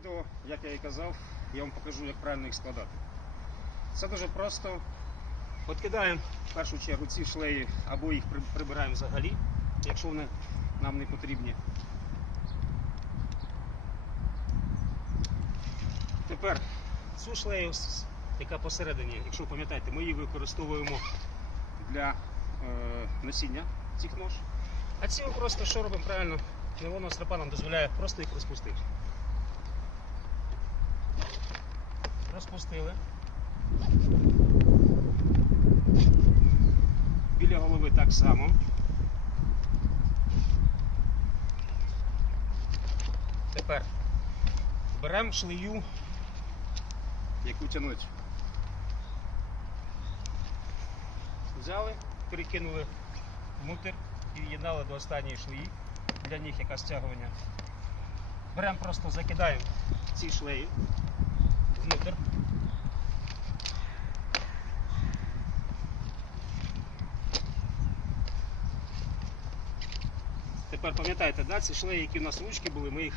відео, як я і казав, я вам покажу, як правильно їх складати. Це дуже просто. Откидаємо в першу чергу ці шлеї або їх прибираємо взагалі, якщо вони нам не потрібні. Тепер цю шлею, яка посередині, якщо пам'ятаєте, ми її використовуємо для е, носіння цих нож. А ці просто що робимо правильно? Нейлонова стропа нам дозволяє просто їх розпустити. Розпустили. Біля голови так само. Тепер беремо шлею, яку тянуть. Взяли, перекинули внутрь і в'єднали до останньої шлеї. Для них яка стягування. Беремо просто закидаємо ці шлеї внутрь. Тепер пам'ятаєте, да, ці шлеї, які у нас ручки були, ми їх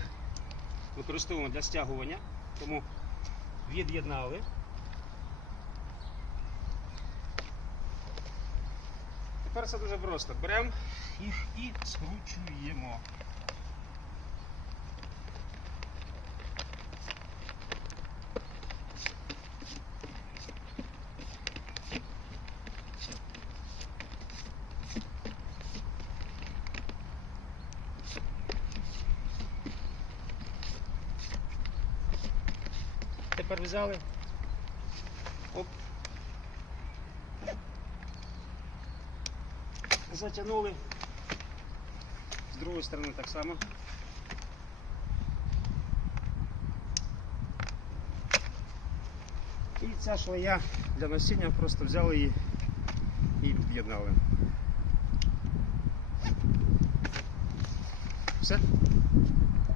використовуємо для стягування. Тому від'єднали. Тепер це дуже просто. Беремо їх і скручуємо. Тепер взяли. Оп. Затягнули. З другої сторони так само. І ця шлея для носіння просто взяли її і під'єднали. Все?